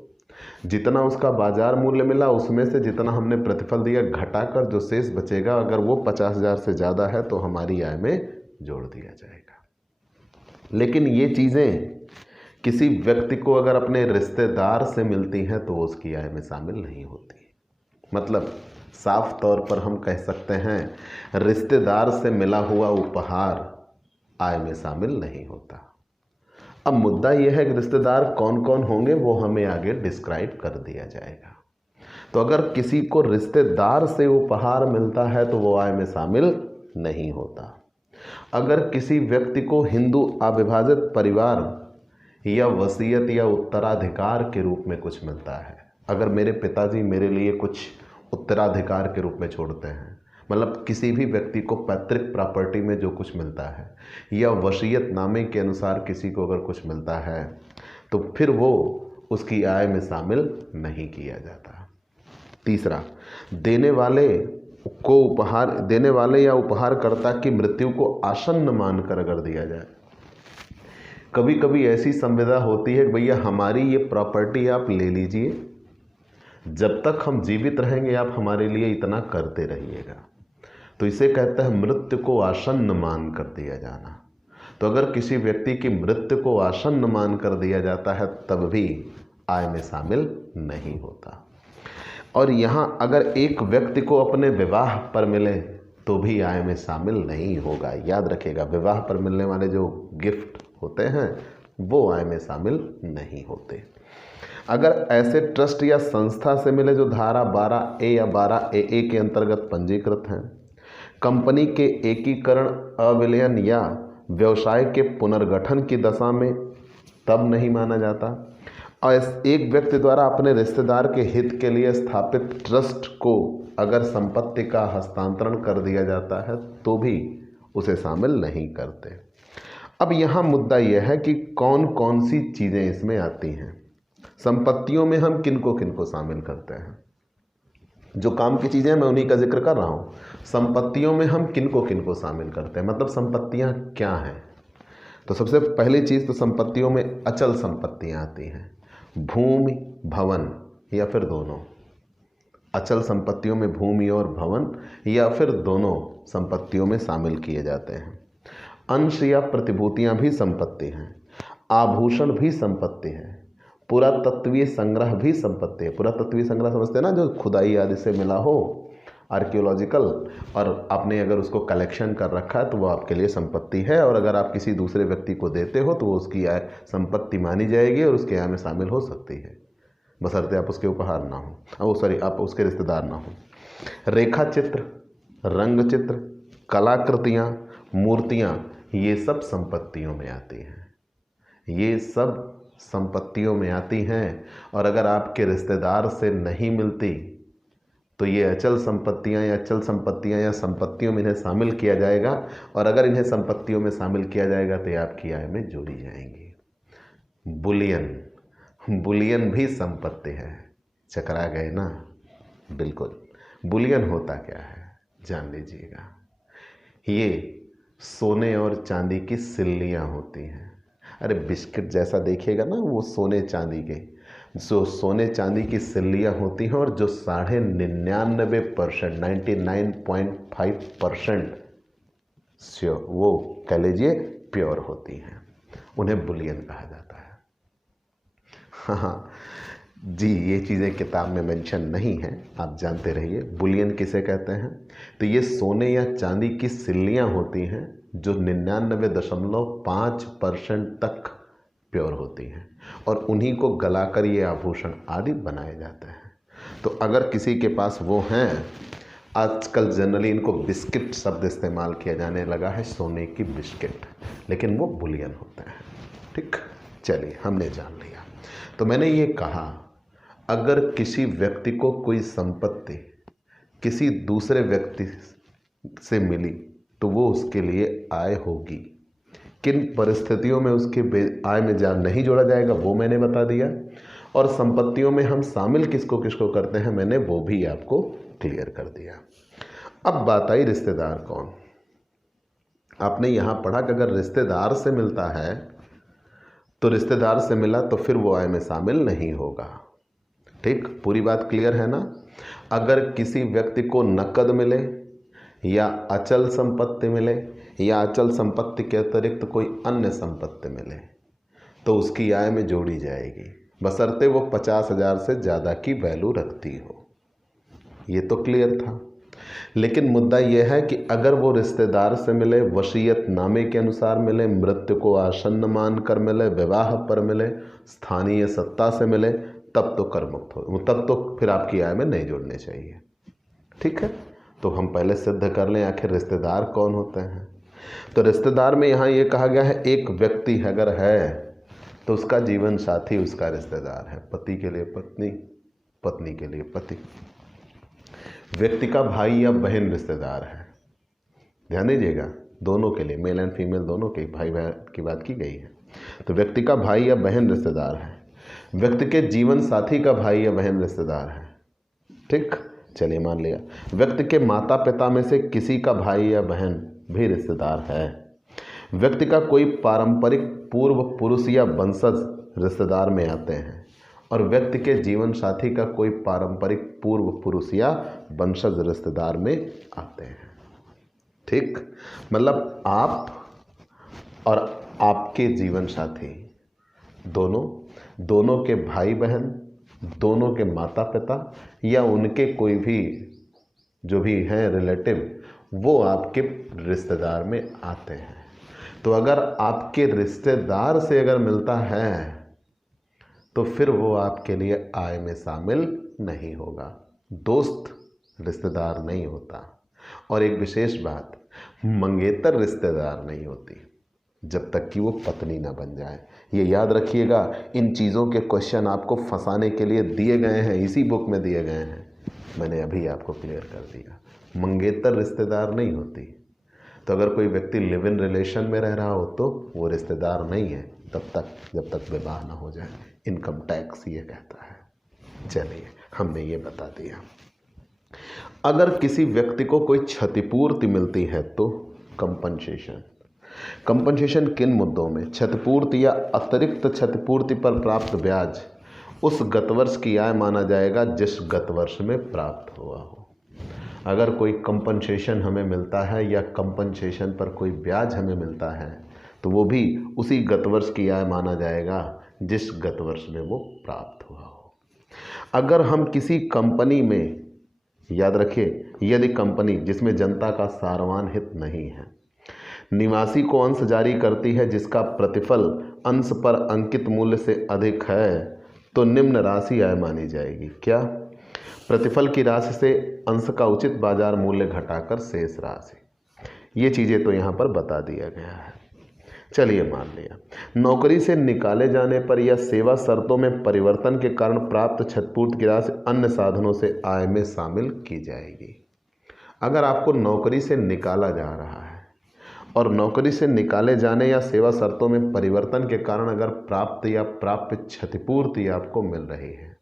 जितना उसका बाजार मूल्य मिला उसमें से जितना हमने प्रतिफल दिया घटाकर जो शेष बचेगा, अगर वो 50,000 से ज़्यादा है तो हमारी आय में जोड़ दिया जाएगा। लेकिन ये चीज़ें किसी व्यक्ति को अगर अपने रिश्तेदार से मिलती हैं तो उसकी आय में शामिल नहीं होती। मतलब साफ तौर पर हम कह सकते हैं रिश्तेदार से मिला हुआ उपहार आय में शामिल नहीं होता। अब मुद्दा यह है कि रिश्तेदार कौन कौन होंगे वो हमें आगे डिस्क्राइब कर दिया जाएगा। तो अगर किसी को रिश्तेदार से उपहार मिलता है तो वो आय में शामिल नहीं होता। अगर किसी व्यक्ति को हिंदू अविभाजित परिवार या वसीयत या उत्तराधिकार के रूप में कुछ मिलता है, अगर मेरे पिताजी मेरे लिए कुछ उत्तराधिकार के रूप में छोड़ते हैं, मतलब किसी भी व्यक्ति को पैतृक प्रॉपर्टी में जो कुछ मिलता है या वसीयत नामे के अनुसार किसी को अगर कुछ मिलता है तो फिर वो उसकी आय में शामिल नहीं किया जाता। तीसरा, देने वाले या उपहारकर्ता की मृत्यु को आसन्न मानकर अगर दिया जाए। कभी कभी ऐसी संविदा होती है कि भैया हमारी ये प्रॉपर्टी आप ले लीजिए, जब तक हम जीवित रहेंगे आप हमारे लिए इतना करते रहिएगा। तो इसे कहते हैं मृत्यु को आसन्न मान कर दिया जाना। तो अगर किसी व्यक्ति की मृत्यु को आसन्न मान कर दिया जाता है तब भी आय में शामिल नहीं होता। और यहाँ अगर एक व्यक्ति को अपने विवाह पर मिले तो भी आय में शामिल नहीं होगा। याद रखिएगा, विवाह पर मिलने वाले जो गिफ्ट होते हैं वो आय में शामिल नहीं होते। अगर ऐसे ट्रस्ट या संस्था से मिले जो धारा 12A या 12AA के अंतर्गत पंजीकृत हैं, कंपनी के एकीकरण, अविलयन या व्यवसाय के पुनर्गठन की दशा में, तब नहीं माना जाता। और एक व्यक्ति द्वारा अपने रिश्तेदार के हित के लिए स्थापित ट्रस्ट को अगर संपत्ति का हस्तांतरण कर दिया जाता है तो भी उसे शामिल नहीं करते। अब यहाँ मुद्दा यह है कि कौन कौन सी चीज़ें इसमें आती हैं। संपत्तियों में हम किनको किनको शामिल करते हैं, जो काम की चीज़ें मैं उन्हीं का जिक्र कर रहा हूँ। संपत्तियों में हम किनको किनको शामिल करते हैं, मतलब संपत्तियाँ क्या हैं। तो सबसे पहली चीज़ तो संपत्तियों में अचल संपत्तियाँ आती हैं, भूमि भवन या फिर दोनों। अचल संपत्तियों में भूमि और भवन या फिर दोनों संपत्तियों में शामिल किए जाते हैं। अंश या प्रतिभूतियाँ भी संपत्ति हैं, आभूषण भी संपत्ति है, पुरातत्वीय संग्रह भी संपत्ति है। पुरातत्वीय संग्रह समझते हैं ना, जो खुदाई आदि से मिला हो, आर्कियोलॉजिकल, और आपने अगर उसको कलेक्शन कर रखा है तो वो आपके लिए संपत्ति है। और अगर आप किसी दूसरे व्यक्ति को देते हो तो वो उसकी आय संपत्ति मानी जाएगी और उसके आय में शामिल हो सकती है, बशर्ते आप उसके उपहार ना हो, आप उसके रिश्तेदार ना हो। रेखा चित्र, रंग चित्र, कलाकृतियाँ, मूर्तियाँ, ये सब संपत्तियों में आती हैं। ये सब संपत्तियों में आती हैं। और अगर आपके रिश्तेदार से नहीं मिलती तो ये अचल संपत्तियां या अचल संपत्तियां या संपत्तियों में इन्हें शामिल किया जाएगा। और अगर इन्हें संपत्तियों में शामिल किया जाएगा तो ये आपकी आय में जोड़ी जाएंगी। बुलियन भी संपत्ति है। चकरा गए ना? बिल्कुल। बुलियन होता क्या है जान लीजिएगा। ये सोने और चांदी की सिल्लियाँ होती हैं। अरे बिस्किट जैसा देखिएगा ना, वो सोने चांदी के, जो सोने चांदी की सिल्लियाँ होती हैं और जो 99.5% 99.5% श्योर, वो कह लीजिए प्योर होती हैं, उन्हें बुलियन कहा जाता है। हाँ जी, ये चीज़ें किताब में मेंशन नहीं है, आप जानते रहिए। बुलियन किसे कहते हैं? तो ये सोने या चांदी की सिल्लियाँ होती हैं जो 99.5% तक प्योर होती हैं और उन्हीं को गलाकर ये आभूषण आदि बनाए जाते हैं। तो अगर किसी के पास वो हैं, आजकल जनरली इनको बिस्किट शब्द इस्तेमाल किया जाने लगा है, सोने की बिस्किट, लेकिन वो बुलियन होते हैं। ठीक, चलिए हमने जान लिया। तो मैंने ये कहा, अगर किसी व्यक्ति को कोई संपत्ति किसी दूसरे व्यक्ति से मिली तो वो उसके लिए आय होगी। किन परिस्थितियों में उसके आय में नहीं जोड़ा जाएगा वो मैंने बता दिया, और संपत्तियों में हम शामिल किसको किसको करते हैं मैंने वो भी आपको क्लियर कर दिया। अब बात आई रिश्तेदार कौन। आपने यहाँ पढ़ा कि अगर रिश्तेदार से मिलता है तो रिश्तेदार से मिला तो फिर वो आय में शामिल नहीं होगा। ठीक, पूरी बात क्लियर है ना। अगर किसी व्यक्ति को नकद मिले या अचल संपत्ति मिले या अचल संपत्ति के अतिरिक्त कोई अन्य संपत्ति मिले तो उसकी आय में जोड़ी जाएगी, बशर्ते वो 50,000 से ज़्यादा की वैल्यू रखती हो। ये तो क्लियर था। लेकिन मुद्दा यह है कि अगर वो रिश्तेदार से मिले, वसीयतनामे के अनुसार मिले, मृत्यु को आसन्न मानकर मिले, विवाह पर मिले, स्थानीय सत्ता से मिले, तब तो कर मुक्त हो, तब तो फिर आपकी आय में नहीं जोड़ने चाहिए। ठीक है, तो हम पहले सिद्ध कर लें आखिर रिश्तेदार कौन होते हैं। तो रिश्तेदार में यहाँ ये कहा गया है, एक व्यक्ति अगर है तो उसका जीवन साथी उसका रिश्तेदार है। पति के लिए पत्नी, पत्नी के लिए पति। व्यक्ति का भाई या बहन रिश्तेदार है। ध्यान दीजिएगा, दोनों के लिए, मेल एंड फीमेल दोनों के भाई बहन की बात की गई है। तो व्यक्ति का भाई या बहन रिश्तेदार है। व्यक्ति के जीवन साथी का भाई या बहन रिश्तेदार है। ठीक, चलिए मान लिया। व्यक्ति के माता पिता में से किसी का भाई या बहन भी रिश्तेदार है। व्यक्ति का कोई पारंपरिक पूर्व पुरुष या वंशज रिश्तेदार में आते हैं, और व्यक्ति के जीवन साथी का कोई पारंपरिक पूर्व पुरुष या वंशज रिश्तेदार में आते हैं। ठीक, मतलब आप और आपके जीवन साथी दोनों के भाई बहन, दोनों के माता पिता या उनके कोई भी जो भी हैं रिलेटिव, वो आपके रिश्तेदार में आते हैं। तो अगर आपके रिश्तेदार से अगर मिलता है तो फिर वो आपके लिए आय में शामिल नहीं होगा। दोस्त रिश्तेदार नहीं होता। और एक विशेष बात, मंगेतर रिश्तेदार नहीं होती जब तक कि वो पत्नी ना बन जाए। ये याद रखिएगा, इन चीज़ों के क्वेश्चन आपको फंसाने के लिए दिए गए हैं, इसी बुक में दिए गए हैं। मैंने अभी आपको क्लियर कर दिया, मंगेतर रिश्तेदार नहीं होती। तो अगर कोई व्यक्ति लिव इन रिलेशन में रह रहा हो तो वो रिश्तेदार नहीं है तब तक जब तक विवाह ना हो जाए। इनकम टैक्स ये कहता है। चलिए, हमने ये बता दिया। अगर किसी व्यक्ति को कोई क्षतिपूर्ति मिलती है तो कंपनसेशन किन मुद्दों में? क्षतिपूर्ति या अतिरिक्त क्षतिपूर्ति पर प्राप्त ब्याज उस गत वर्ष की आय माना जाएगा जिस गत वर्ष में प्राप्त हुआ हो। अगर कोई कंपनसेशन हमें मिलता है या कंपनसेशन पर कोई ब्याज हमें मिलता है तो वो भी उसी गत वर्ष की आय माना जाएगा जिस गत वर्ष में वो प्राप्त हुआ हो। अगर हम किसी कंपनी में, याद रखिए, यदि कंपनी जिसमें जनता का सारवान हित नहीं है, निवासी को अंश जारी करती है जिसका प्रतिफल अंश पर अंकित मूल्य से अधिक है तो निम्न राशि आय मानी जाएगी। क्या? प्रतिफल की राशि से अंश का उचित बाजार मूल्य घटाकर शेष राशि। ये चीज़ें तो यहाँ पर बता दिया गया है। चलिए मान लिया, नौकरी से निकाले जाने पर या सेवा शर्तों में परिवर्तन के कारण प्राप्त क्षतिपूर्ति की राशि अन्य साधनों से आय में शामिल की जाएगी। अगर आपको नौकरी से निकाला जा रहा है और नौकरी से निकाले जाने या सेवा शर्तों में परिवर्तन के कारण अगर प्राप्त या प्राप्य क्षतिपूर्ति आपको मिल रही है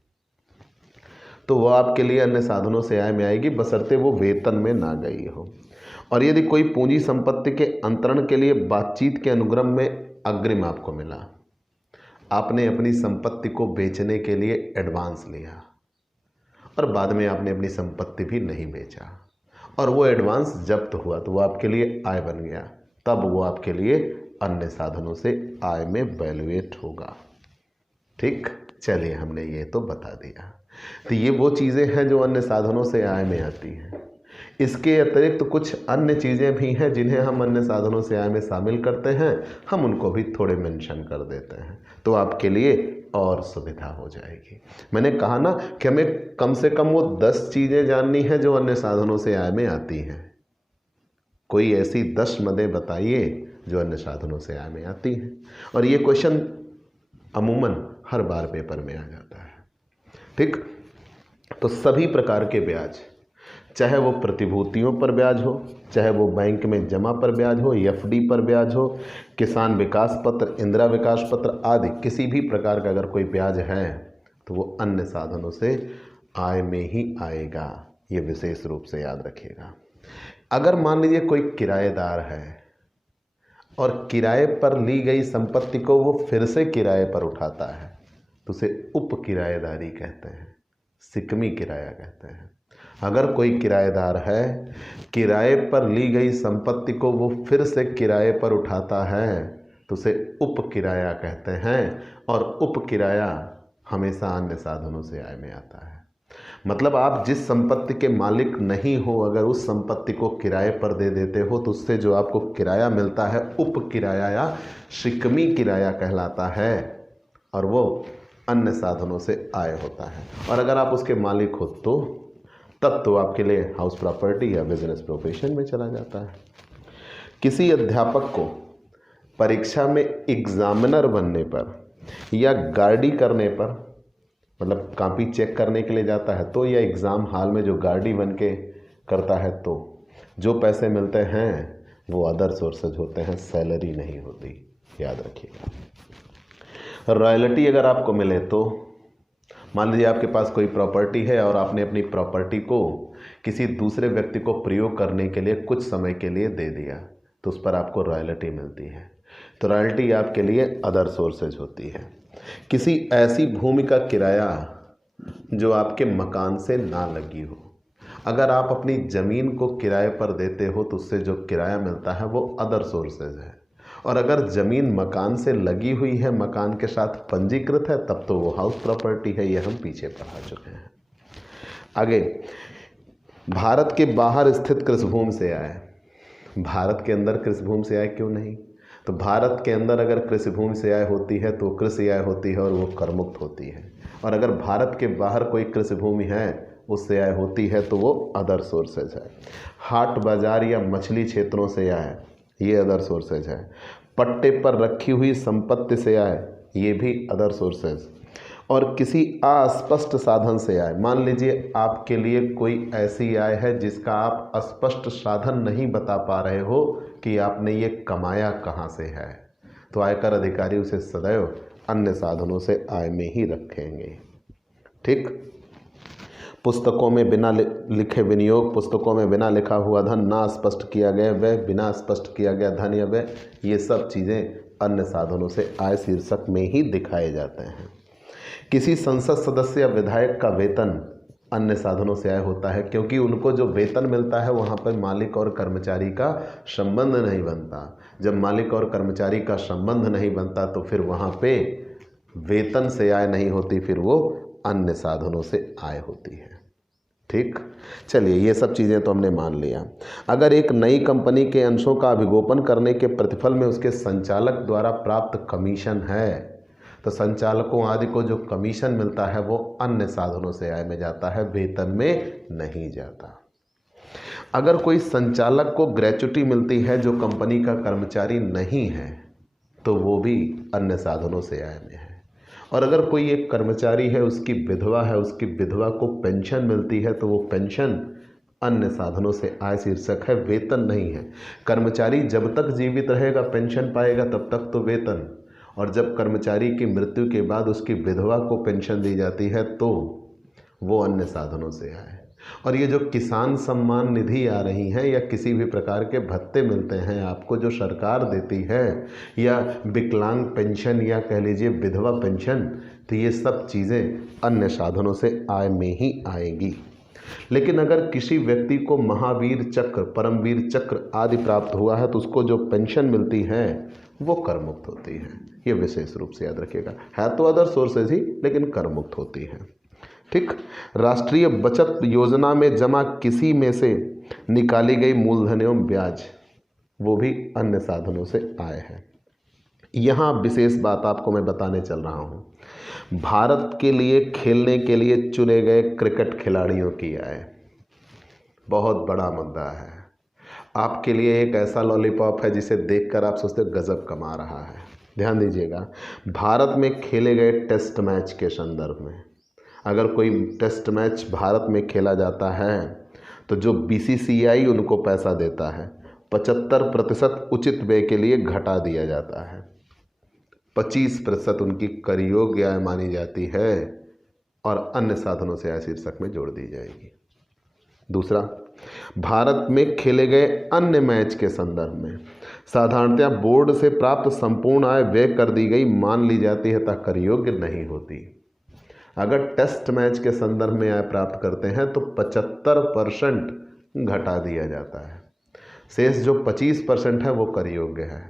तो वह आपके लिए अन्य साधनों से आय में आएगी, बशर्ते वो वेतन में ना गई हो। और यदि कोई पूंजी संपत्ति के अंतरण के लिए बातचीत के अनुक्रम में अग्रिम आपको मिला, आपने अपनी संपत्ति को बेचने के लिए एडवांस लिया और बाद में आपने अपनी संपत्ति भी नहीं बेचा और वो एडवांस जब्त हुआ तो वो आपके लिए आय बन गया, तब वो आपके लिए अन्य साधनों से आय में वैल्यूएट होगा। ठीक, चलिए हमने ये तो बता दिया। तो ये वो चीज़ें हैं जो अन्य साधनों से आय में आती हैं। इसके अतिरिक्त कुछ अन्य चीज़ें भी हैं जिन्हें हम अन्य साधनों से आय में शामिल करते हैं, हम उनको भी थोड़े मेंशन कर देते हैं तो आपके लिए और सुविधा हो जाएगी। मैंने कहा ना कि हमें कम से कम वो 10 चीज़ें जाननी है जो अन्य साधनों से आय में आती हैं। कोई ऐसी 10 मदें बताइए जो अन्य साधनों से आय में आती हैं, और ये क्वेश्चन अमूमन हर बार पेपर में आ जाता है। ठीक, तो सभी प्रकार के ब्याज, चाहे वो प्रतिभूतियों पर ब्याज हो, चाहे वो बैंक में जमा पर ब्याज हो, एफडी पर ब्याज हो, किसान विकास पत्र, इंदिरा विकास पत्र आदि किसी भी प्रकार का अगर कोई ब्याज है तो वो अन्य साधनों से आय में ही आएगा। ये विशेष रूप से याद रखिएगा। अगर मान लीजिए कोई किराएदार है और किराए पर ली गई संपत्ति को वो फिर से किराए पर उठाता है तो उसे उप किराएदारी कहते हैं, सिकमी किराया कहते हैं। अगर कोई किराएदार है, किराए पर ली गई संपत्ति को वो फिर से किराए पर उठाता है तो उसे उप किराया कहते हैं, और उप किराया हमेशा अन्य साधनों से आय में आता है। मतलब आप जिस संपत्ति के मालिक नहीं हो, अगर उस संपत्ति को किराए पर दे देते हो तो उससे जो आपको किराया मिलता है उप किराया या शिकमी किराया कहलाता है, और वो अन्य साधनों से आय होता है। और अगर आप उसके मालिक हो तो तब तो आपके लिए हाउस प्रॉपर्टी या बिजनेस प्रोफेशन में चला जाता है। किसी अध्यापक को परीक्षा में एग्जामिनर बनने पर या गार्डी करने पर, मतलब कॉपी चेक करने के लिए जाता है तो, या एग्ज़ाम हॉल में जो गार्डी बन के करता है तो जो पैसे मिलते हैं वो अदर सोर्सेज होते हैं, सैलरी नहीं होती, याद रखिएगा। रॉयल्टी अगर आपको मिले तो, मान लीजिए आपके पास कोई प्रॉपर्टी है और आपने अपनी प्रॉपर्टी को किसी दूसरे व्यक्ति को प्रयोग करने के लिए कुछ समय के लिए दे दिया तो उस पर आपको रॉयल्टी मिलती है। तो रॉयल्टी आपके लिए अदर सोर्सेज होती है। किसी ऐसी भूमि का किराया जो आपके मकान से ना लगी हो, अगर आप अपनी ज़मीन को किराए पर देते हो तो उससे जो किराया मिलता है वो अदर सोर्सेज है, और अगर ज़मीन मकान से लगी हुई है, मकान के साथ पंजीकृत है, तब तो वो हाउस प्रॉपर्टी है। ये हम पीछे पढ़ा चुके हैं। आगे, भारत के बाहर स्थित कृषि भूमि से आय। भारत के अंदर कृषि भूमि से आय क्यों नहीं? तो भारत के अंदर अगर कृषि भूमि से आय होती है तो कृषि आय होती है और वो कर मुक्त होती है, और अगर भारत के बाहर कोई कृषि भूमि है उससे आय होती है तो वो अदर सोर्सेज है। हाट बाजार या मछली क्षेत्रों से आय, ये अदर सोर्सेज है। पट्टे पर रखी हुई संपत्ति से आय, ये भी अदर सोर्सेज। और किसी अस्पष्ट साधन से आय, मान लीजिए आपके लिए कोई ऐसी आय है जिसका आप स्पष्ट साधन नहीं बता पा रहे हो कि आपने ये कमाया कहाँ से है, तो आयकर अधिकारी उसे सदैव अन्य साधनों से आय में ही रखेंगे। ठीक, पुस्तकों में बिना लिखे विनियोग, पुस्तकों में बिना लिखा हुआ धन, ना स्पष्ट किया गया व्यय, बिना स्पष्ट किया गया धन या व्यय, ये सब चीज़ें अन्य साधनों से आय शीर्षक में ही दिखाए जाते हैं। किसी संसद सदस्य या विधायक का वेतन अन्य साधनों से आय होता है, क्योंकि उनको जो वेतन मिलता है वहाँ पर मालिक और कर्मचारी का संबंध नहीं बनता। जब मालिक और कर्मचारी का संबंध नहीं बनता तो फिर वहाँ पे वेतन से आय नहीं होती, फिर वो अन्य साधनों से आय होती है। ठीक, चलिए ये सब चीज़ें तो हमने मान लिया। अगर एक नई कंपनी के अंशों का अभिगोपन करने के प्रतिफल में उसके संचालक द्वारा प्राप्त कमीशन है तो संचालकों आदि को जो कमीशन मिलता है वो अन्य साधनों से आय में जाता है, वेतन में नहीं जाता। अगर कोई संचालक को ग्रेच्युटी मिलती है जो कंपनी का कर्मचारी नहीं है तो वो भी अन्य साधनों से आय में है। और अगर कोई एक कर्मचारी है, उसकी विधवा है, उसकी विधवा को पेंशन मिलती है तो वो पेंशन अन्य साधनों से आय शीर्षक है, वेतन नहीं है। कर्मचारी जब तक जीवित रहेगा पेंशन पाएगा तब तक तो वेतन, और जब कर्मचारी की मृत्यु के बाद उसकी विधवा को पेंशन दी जाती है तो वो अन्य साधनों से आए। और ये जो किसान सम्मान निधि आ रही हैं या किसी भी प्रकार के भत्ते मिलते हैं आपको जो सरकार देती है, या विकलांग पेंशन या कह लीजिए विधवा पेंशन, तो ये सब चीज़ें अन्य साधनों से आय में ही आएगी। लेकिन अगर किसी व्यक्ति को महावीर चक्र, परमवीर चक्र आदि प्राप्त हुआ है तो उसको जो पेंशन मिलती है वो कर मुक्त होती है। ये विशेष रूप से याद रखिएगा। है तो अदर सोर्सेज ही लेकिन कर मुक्त होती है। ठीक। राष्ट्रीय बचत योजना में जमा किसी में से निकाली गई मूलधन एवं ब्याज, वो भी अन्य साधनों से आय है। यहाँ विशेष बात आपको मैं बताने चल रहा हूँ, भारत के लिए खेलने के लिए चुने गए क्रिकेट खिलाड़ियों की आय बहुत बड़ा मुद्दा है। आपके लिए एक ऐसा लॉलीपॉप है जिसे देखकर आप सोचते हो गजब कमा रहा है। ध्यान दीजिएगा, भारत में खेले गए टेस्ट मैच के संदर्भ में, अगर कोई टेस्ट मैच भारत में खेला जाता है तो जो BCCI उनको पैसा देता है 75% उचित व्यय के लिए घटा दिया जाता है, 25% उनकी कर योग्य आय मानी जाती है और अन्य साधनों से आय शीर्षक में जोड़ दी जाएगी। दूसरा, भारत में खेले गए अन्य मैच के संदर्भ में साधारणतया बोर्ड से प्राप्त संपूर्ण आय व्यय कर दी गई मान ली जाती है तथा कर योग्य नहीं होती। अगर टेस्ट मैच के संदर्भ में आय प्राप्त करते हैं तो 75% घटा दिया जाता है, शेष जो 25% है वो कर योग्य है।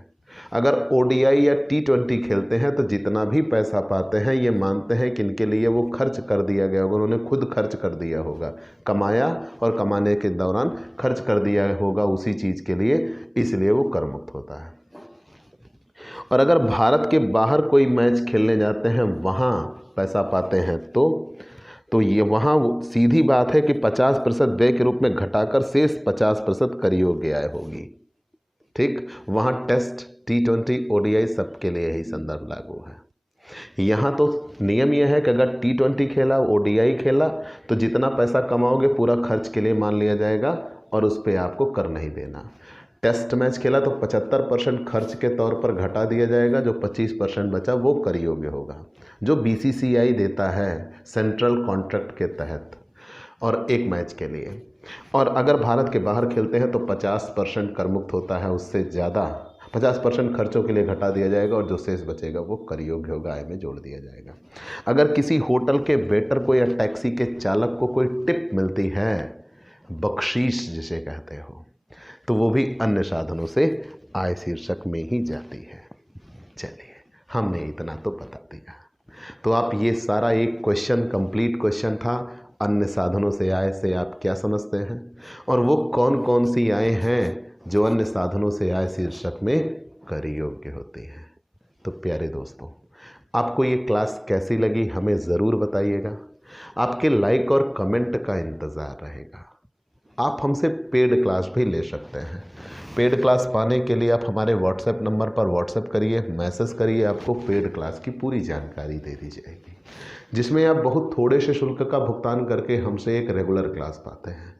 अगर ODI या T20 खेलते हैं तो जितना भी पैसा पाते हैं ये मानते हैं कि इनके लिए वो खर्च कर दिया गया होगा, उन्होंने खुद खर्च कर दिया होगा, कमाया और कमाने के दौरान खर्च कर दिया होगा उसी चीज़ के लिए, इसलिए वो कर मुक्त होता है। और अगर भारत के बाहर कोई मैच खेलने जाते हैं वहाँ पैसा पाते हैं तो ये वहाँ सीधी बात है कि 50% व्यय के रूप में घटाकर शेष 50% कर योग्य आय होगी। ठीक, वहाँ टेस्ट T20 ODI सबके लिए ही संदर्भ लागू है। यहाँ तो नियम यह है कि अगर T20 खेला ODI खेला तो जितना पैसा कमाओगे पूरा खर्च के लिए मान लिया जाएगा और उस पर आपको कर नहीं देना। टेस्ट मैच खेला तो 75% खर्च के तौर पर घटा दिया जाएगा, जो 25% बचा वो कर योग्य होगा, जो BCCI देता है सेंट्रल कॉन्ट्रैक्ट के तहत और एक मैच के लिए। और अगर भारत के बाहर खेलते हैं तो 50% कर मुक्त होता है, उससे ज़्यादा 50% खर्चों के लिए घटा दिया जाएगा और जो शेष बचेगा वो कर योग्य होगा, आय में जोड़ दिया जाएगा। अगर किसी होटल के वेटर को या टैक्सी के चालक को कोई टिप मिलती है, बख्शीश जिसे कहते हो, तो वो भी अन्य साधनों से आय शीर्षक में ही जाती है। चलिए, हमने इतना तो बता दिया। तो आप ये सारा एक क्वेश्चन कंप्लीट क्वेश्चन था, अन्य साधनों से आय से आप क्या समझते हैं और वो कौन कौन सी आय हैं जो अन्य साधनों से आय शीर्षक में कर योग्य होती हैं। तो प्यारे दोस्तों, आपको ये क्लास कैसी लगी हमें ज़रूर बताइएगा। आपके लाइक और कमेंट का इंतज़ार रहेगा। आप हमसे पेड क्लास भी ले सकते हैं। पेड क्लास पाने के लिए आप हमारे व्हाट्सएप नंबर पर व्हाट्सएप करिए, मैसेज करिए, आपको पेड क्लास की पूरी जानकारी दे दी जाएगी, जिसमें आप बहुत थोड़े से शुल्क का भुगतान करके हमसे एक रेगुलर क्लास पाते हैं।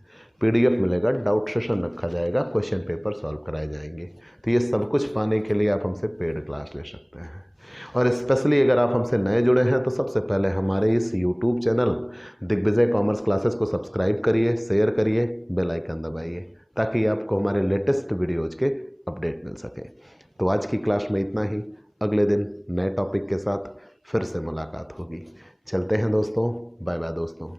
PDF मिलेगा, डाउट सेशन रखा जाएगा, क्वेश्चन पेपर सॉल्व कराए जाएंगे। तो ये सब कुछ पाने के लिए आप हमसे पेड क्लास ले सकते हैं। और स्पेशली अगर आप हमसे नए जुड़े हैं तो सबसे पहले हमारे इस YouTube channel Digvijay commerce classes को सब्सक्राइब करिए, शेयर करिए, बेल आइकन दबाइए, ताकि आपको हमारे लेटेस्ट वीडियोज़ के अपडेट मिल सके। तो आज की क्लास में इतना ही। अगले दिन नए टॉपिक के साथ फिर से मुलाकात होगी। चलते हैं दोस्तों, बाय बाय दोस्तों।